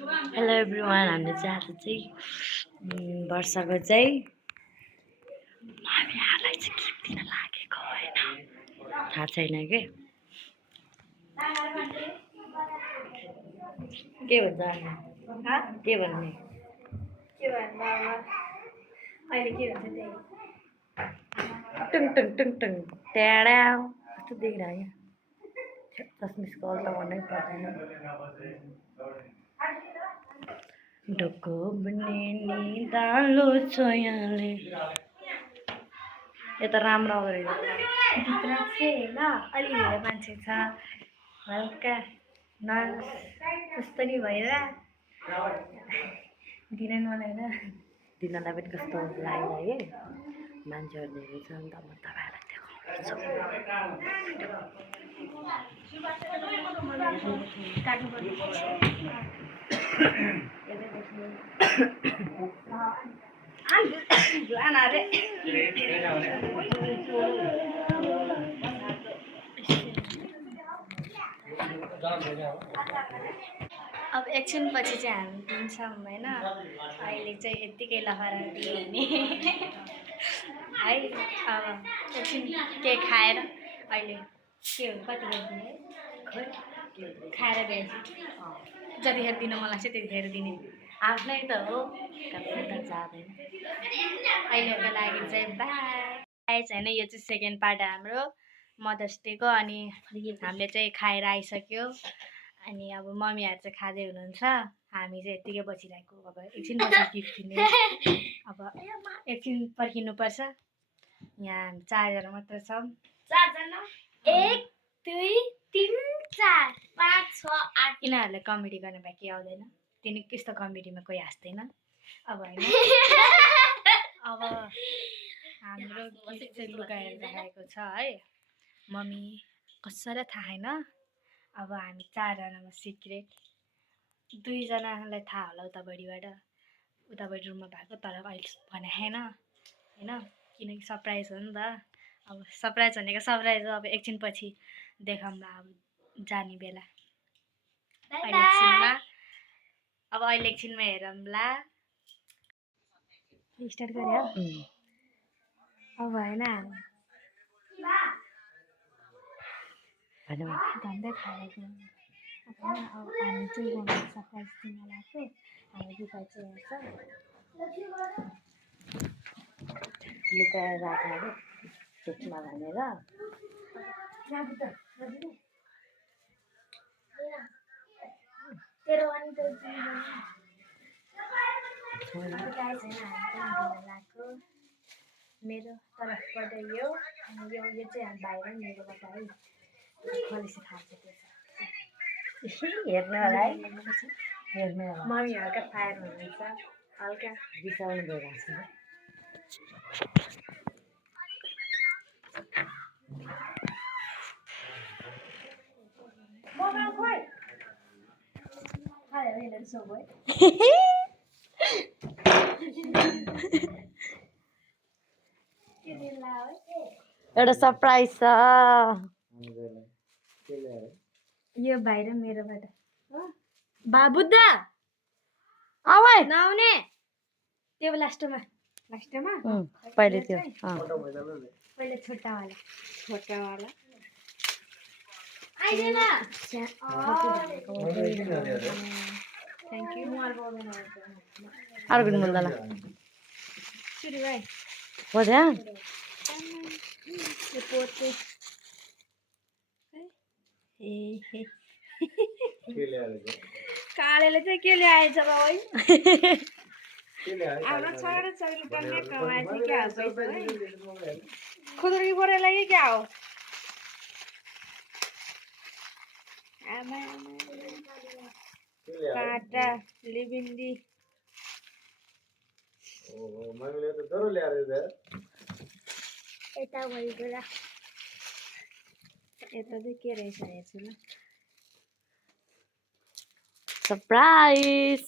Hello everyone, हामीले चाहिँ आज चाहिँ वर्षको चाहिँ मामिहरूलाई चाहिँ गिफ्ट दिन लागेको होइन, थाहा छैन के भन्छ के भन्ने अहिले के भन्छ त्यही टुङ टुङ टुङ टुङ ट्याडा कस्तो देखिरहेको क्या 10 मिस कल त भन्नै पर्दैन। ढोको बन्ने निदालो छोयाले यो त राम्रो अगाडि भित्र चाहिँ होइन अलि धेरै मान्छे छ, हल्का नर्भस जस्तो नि भएर दिनै मलाई होइन दिनलाई पनि कस्तो लागिरह्यो मान्छेहरू धेरै छ नि त म तपाईँहरूलाई अब एकछिनपछि चाहिँ हामी दिन्छौँ होइन। अहिले चाहिँ यत्तिकै लहरा दियो भने है। अब एकछिन के खाएर अहिले के हो कति दिने खाएर भएपछि जतिखेर दिन मन लाग्छ त्यतिखेर दिने आफ्नै त हो, जाँदैन। अहिलेको लागि चाहिँ बाई छैन। यो चाहिँ सेकेन्ड पार्ट हाम्रो मदर्स डेको। अनि हामीले चाहिँ खाएर आइसक्यो। अनि अब मम्मीहरू चाहिँ खाँदै हुनुहुन्छ, हामी चाहिँ यत्तिकै बसिरहेको। अब एकछिन पछि गिफ्ट दिने, अब एकछिन पर्खिनुपर्छ। यहाँ हामी 4 जना मात्र छौँ। 4 जना 1 2 3 4 5 6 8 यिनीहरूले कमेडी गर्ने भए के आउँदैन, तिनी त्यस्तो कमेडीमा कोही हाँस्दैन अब होइन। अब हाम्रो गिफ्ट चाहिँ लुकाएर राखेको छ है, मम्मी कसैलाई थाहा छैन। अब हामी 4 जनामा सिक्रेट, 2 जनालाई थाहा होला उतापट्टि रुममा भएको, तर अहिले भने छैन होइन, किनकि सरप्राइज हो नि त। अब सरप्राइज भनेको सरप्राइज हो। अब एकछिन पछि देखाउँला अब जाने बेला। अहिले एकछिनमा हेरौँला। स्टार्ट गऱ्यो अब होइन धन्दै थालेको। अब हामी चाहिँ गर्नु सरप्राइज दिन लाग्यो। हामी दुःख चाहिँ हेर्छ लुकाएर राखेर त्यसमा भनेर तेरो अनि त लाग्यो मेरो तर्फबाट यो। अनि यो चाहिँ हामी भाइ र मेरोबाट है, खलेसी थाहा छ त्यो हेर्नु होला है, हेर्नु होला। मम्मी हल्का फायर हुनुहुन्छ, हल्का बिसाउनु भइरहेको छ। एउटा सरप्राइज छ यो भाइ र मेरोबाट। बुद्ध आवे नआउने त्यो लास्टमा पहिले त्यो पहिले छोटावाला आइदेन। Thank you. अर्को दिन बोल्दा ल सुरु भाइ हो त्यहाँ यो पोते कालेले चाहिँ के ल्याएछ भाइ? हाम्रो छोरा छोरीले टन्नै कमाएछ क्या पैसा है। खुदुरी बोरालाई कि क्या हो? काँटा लिबिन्दी यता भइगयो। यता चाहिँ के रहेछ हेर्छु ल। सरप्राइज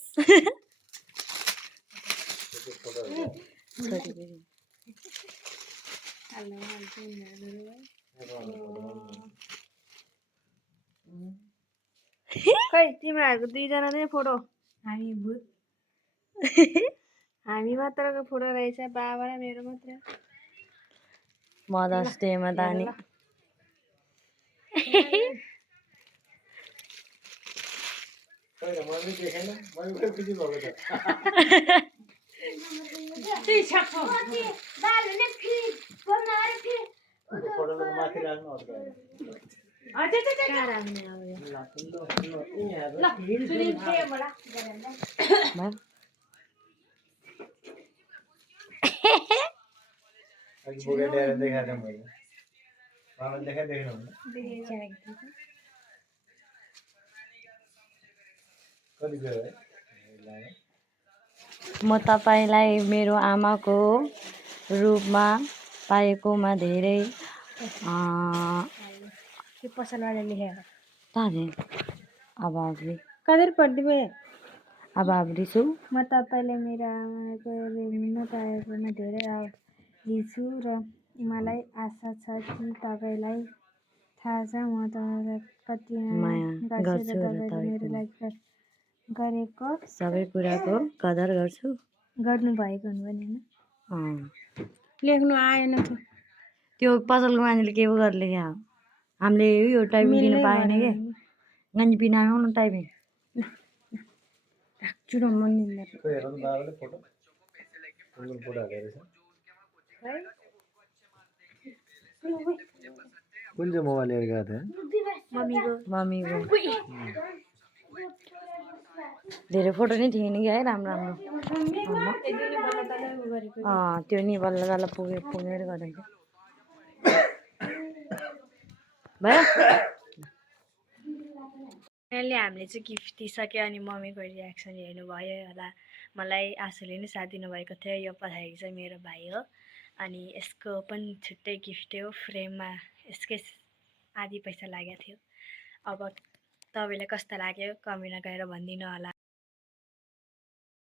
खै तिमीहरूको 2 जना नै फोटो हामी भूत हामी मात्रको फोटो रहेछ बाबा र मेरो मात्र मदर्स डेमा त अनि म तपाईँलाई मेरो आमाको रूपमा पाएकोमा धेरै के पसलवाले लेखेको ताजे आभारी कदर पढ्दिबे आभारी छु म तपाईँले मेरो आमाको रूपमा पाएकोमा धेरै आभारी छु र मलाई आशा छ कि तपाईँलाई थाहा छ म तपाईँलाई कति माया गर्छु र तपाईँले मेरो लागि गरेको सबै कुराको कदर गर्छु गर्नुभएको हुनु पनि अँ। लेख्नु आएन त्यो पसलको मान्छेले के पो गरेर क्या हामीले यो टाइपिङ दिन पाएन कि गन्जी बिनामा आउनु टाइपिङ कुन चाहिँ मोबाइल लिएर गएको थियो मम्मीको धेरै फोटो नै थिएन कि है राम्रो राम्रो त्यो नि बल्ल बल्ल पुगेर गरेको भयो फाइनली हामीले चाहिँ गिफ्ट दिइसक्यो अनि मम्मीको रियाक्सन हेर्नुभयो होला मलाई आँसुले नै साथ दिनुभएको थियो यो पठाएको चाहिँ मेरो भाइ हो अनि यसको पनि छुट्टै गिफ्ट थियो फ्रेममा यसकै आधी पैसा लागेको थियो अब तपाईँलाई कस्तो लाग्यो कमेन्टमा गएर भनिदिनु होला